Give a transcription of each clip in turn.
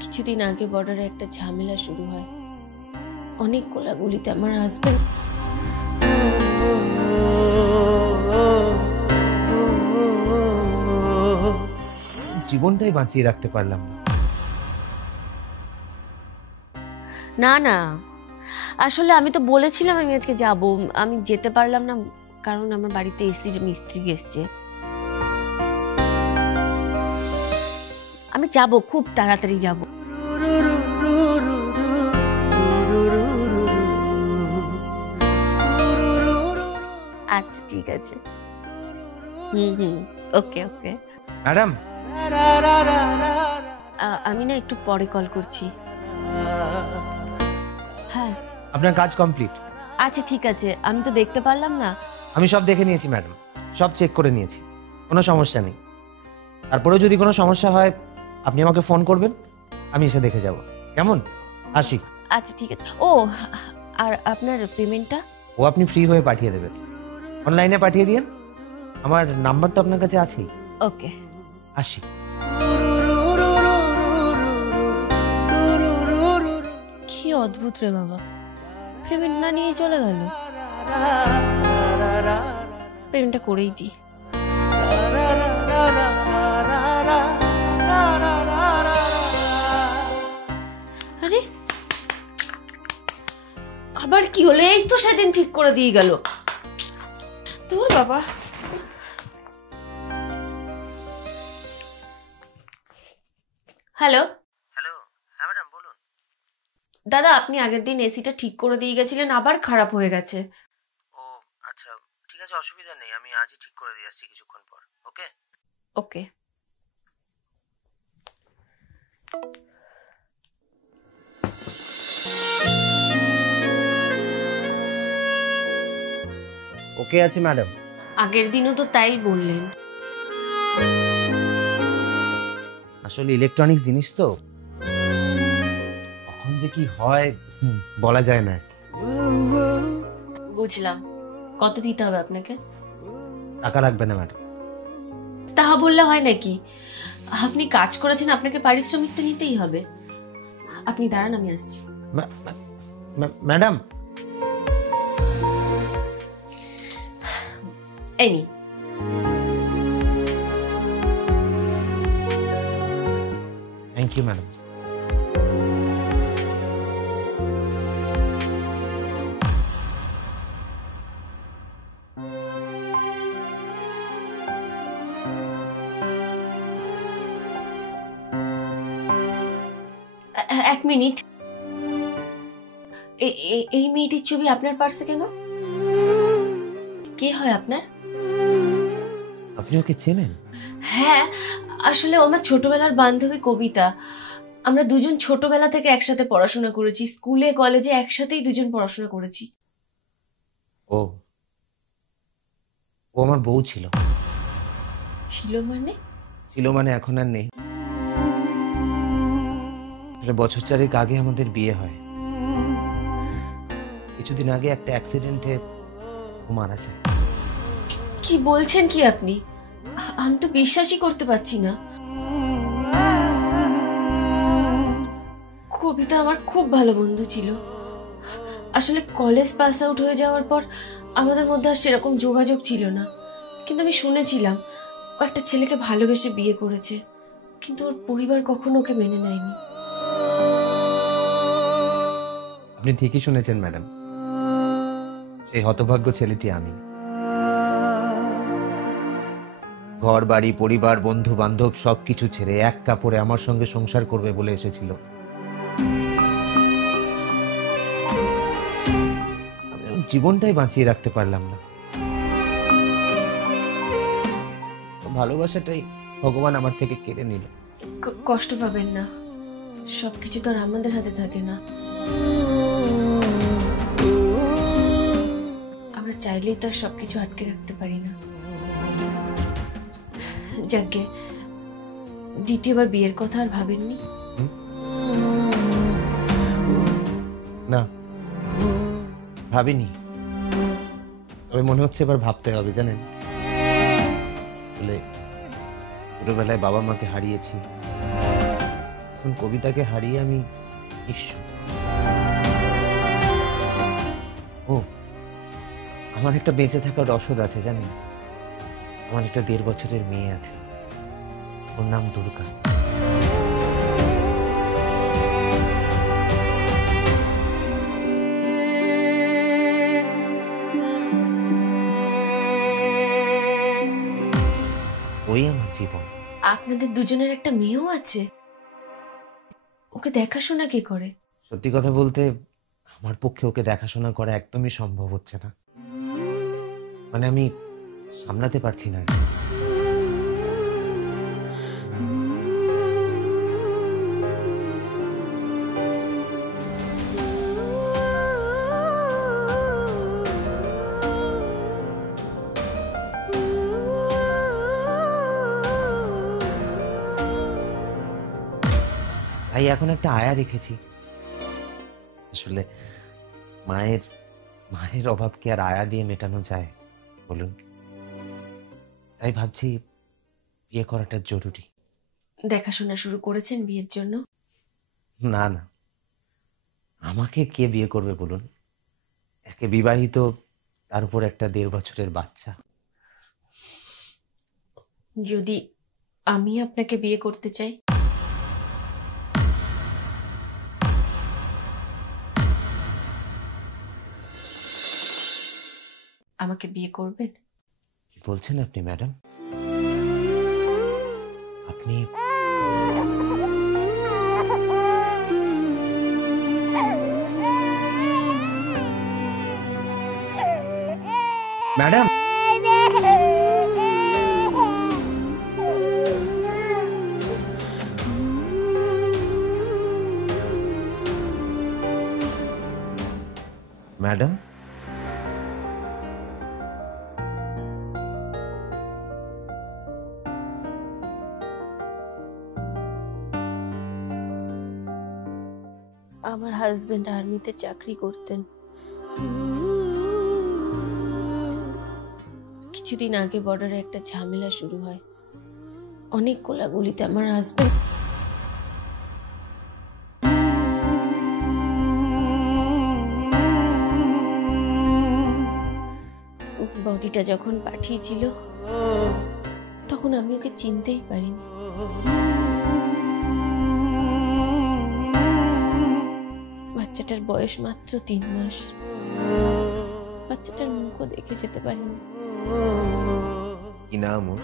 কিছুদিন আগে বর্ডারে একটা ঝামেলা শুরু হয়, অনেক গোলাগুলিতে আমার হাজবেন্ড জীবনটাই বাঁচিয়ে রাখতে পারলাম না। না না, আসলে আমি তো বলেছিলাম আমি আজকে যাব, আমি যেতে পারলাম না কারণ আমার বাড়িতে এসি মিস্ত্রি এসছে। আমি যাব, খুব তাড়াতাড়ি যাব। আচ্ছা ঠিক আছে। ওকে ওকে ম্যাডাম। আমি না একটু পরে কল করছি। হ্যাঁ আপনার কাজ কমপ্লিট? আচ্ছা ঠিক আছে, আমি তো দেখতে পারলাম না। আমি সব দেখে নিয়েছি ম্যাডাম, সব চেক করে নিয়েছি, কোনো সমস্যা নেই। তারপরেও যদি কোনো সমস্যা হয় আপনি আমাকে ফোন করবেন, আমি এসে দেখে যাব। কেমন? আসি। আচ্ছা ঠিক আছে। ও আর আপনার পেমেন্টটা? ও আপনি ফ্রি হয়ে পাঠিয়ে দেবেন, অনলাইনে পাঠিয়ে দিন। আমার নাম্বার তো আপনার কাছে আছেই। ওকে আসি। কি অদ্ভুত রে বাবা, পেমেন্ট না নিয়ে চলে গেল। পেমেন্টটা করেই দিই। আরে আবার কি হলো? এই তো সেদিন ঠিক করে দিয়ে গেল। তোর বাবা। Hello hello. হ্যাঁ ম্যাডাম বলুন। দাদা, আপনি আগের দিন এসিটা ঠিক করে দিয়ে গেছিলেন, আবার খারাপ হয়ে গেছে। ও আচ্ছা, ঠিক আছে, অসুবিধা নেই, আমি আজই ঠিক করে দিয়ে আসছি কিছুক্ষণ পর। ওকে ওকে। ওকে আছে ম্যাডাম। আগের দিনও তো তাই বললেন। আসলে ইলেকট্রনিক্স জিনিস তো, কখন যে কি হয় বলা যায় না। বুঝলাম। কত দিতে হবে আপনাকে? টাকা লাগবে না ম্যাডাম। তা বললে হয় নাকি? আপনি কাজ করেছেন, আপনাকে পারিশ্রমিকটা নিতেই হবে। আপনি দাঁড়ান, আমি আসছি। ম্যাডাম। এই নিন। Thank you madam. এক মিনিট। এই মেয়েটির ছবি আপনার পার্সে কেন? কে হয় আপনার? আপনি ওকে চেনেন? হ্যাঁ, আসলে ও আমার ছোটবেলার বান্ধবী কবিতা। আমরা দুজন ছোটবেলা থেকে একসাথে পড়াশোনা করেছি, স্কুলে কলেজে একসাথেই দুজন পড়াশোনা করেছি। ও ও আমার বউ ছিল। ছিল মানে? ছিল মানে এখন আর নেই। বছর চারেক আগে আমাদের বিয়ে হয়। কিছুদিন আগে একটা অ্যাক্সিডেন্টে ও মারা যায়। কি বলছেন কি আপনি? আমি তো বিশ্বাসই করতে পারছি না। কবিতা আমার খুব ভালো বন্ধু ছিল। আসলে কলেজ পাস আউট হয়ে যাওয়ার পর আমাদের মধ্যে আর সেরকম যোগাযোগ ছিল না, কিন্তু আমি শুনেছিলাম ও একটা ছেলেকে ভালোবেসে বিয়ে করেছে, কিন্তু ওর পরিবার কখনো ওকে মেনে নেয়নি। আপনি ঠিকই শুনেছেন ম্যাডাম, এই হতভাগ্য ছেলেটি আমি। ঘর বাড়ি পরিবার বন্ধু বান্ধব সবকিছু ছেড়ে এক কাপড়ে আমার সঙ্গে সংসার করবে বলে এসেছিল। আমি ওর জীবনটাই বাঁচিয়ে রাখতে পারলাম না। ভালোবাসাটাই ভগবান আমার থেকে কেড়ে নিল। কষ্ট পাবেন না, সবকিছু তো আর আমাদের হাতে থাকে না। আমরা চাইলেই তো আর সবকিছু আটকে রাখতে পারি না। যাকে দ্বিতীয়বার বিয়ের কথা আর ভাবেননি? না, ভাবিনি। তবে মনে হচ্ছে এবার ভাবতে হবে, জানেন। আসলে ছোটবেলায় বাবা মাকে হারিয়েছি, এখন কবিতাকে হারিয়ে আমি নিঃস্ব। ও, আমার একটা বেঁচে থাকার রসদ আছে জানেন। আমার একটা 1.5 বছরের মেয়ে আছে, ওর নাম দুর্গা। ওই আমার জীবন। আপনাদের দুজনের একটা মেয়েও আছে? ওকে দেখাশোনা কে করে? সত্যি কথা বলতে আমার পক্ষে ওকে দেখাশোনা করা একদমই সম্ভব হচ্ছে না। মানে আমি সামলাতে পারছি না। তাই এখন একটা আয়া রেখেছি। আসলে মায়ের মায়ের অভাব কি আর আয়া দিয়ে মেটানো যায় বলুন? তাই ভাবছি বিয়ে করাটা জরুরি। দেখাশোনা শুরু করেছেন বিয়ের জন্য? না না, আমাকে কে বিয়ে করবে বলুন? একে বিবাহিত, তার উপর একটা 1.5 বছরের বাচ্চা। যদি আমি আপনাকে বিয়ে করতে চাই? আমাকে বিয়ে করবেন? কি বলছেন আপনি ম্যাডাম? আপনি ম্যাডাম, ম্যাডাম, আমার হাজবেন্ড আর্মিতে চাকরি করতেন। কিছুদিন আগে বর্ডারে একটা ঝামেলা শুরু হয়। অনেক গোলাগুলিতে আমার হাজবেন্ড বডিটা যখন পাঠিয়েছিল তখন আমি ওকে চিনতেই পারিনি। বাচ্চাটার বয়স মাত্র 3 মাস। বাচ্চাটার মুখও দেখে যেতে পারিনি। কি নাম ওর?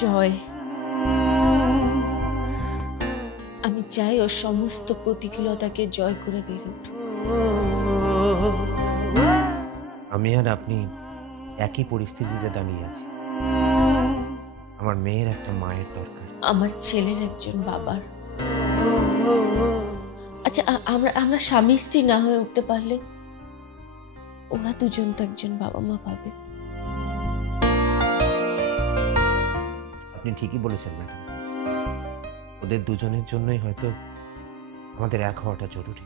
জয়। আমি চাই ওর সমস্ত প্রতিকূলতাকে জয় করে বেড়ে উঠুক। আমি আর আপনি একই পরিস্থিতিতে দাঁড়িয়ে আছি। আমার মেয়ের একটা মায়ের দরকার, আমার ছেলের একজন বাবার। আচ্ছা, আমরা আমরা স্বামী স্ত্রী না হয়ে উঠতে পারলে ওরা দুজন তো একজন বাবা মা পাবে। আপনি ঠিকই বলেছেন ম্যাডাম। ওদের দুজনের জন্যই হয়তো আমাদের এক হওয়াটা জরুরি।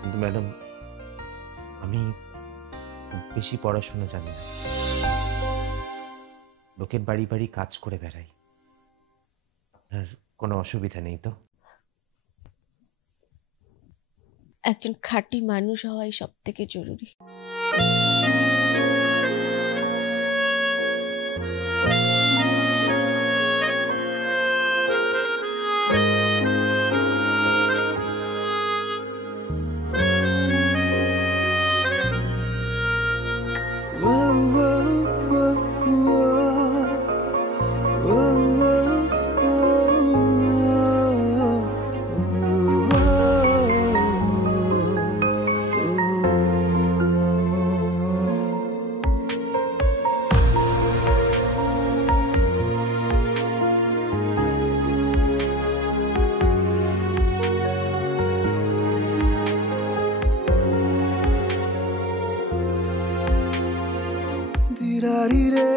কিন্তু ম্যাডাম, আমি খুব বেশি পড়াশোনা জানি না। লোকের বাড়ি বাড়ি কাজ করে বেড়াই। আপনার কোনো অসুবিধা নেই তো? একজন খাঁটি মানুষ হওয়াই সব থেকে জরুরি। Di-da-di-da.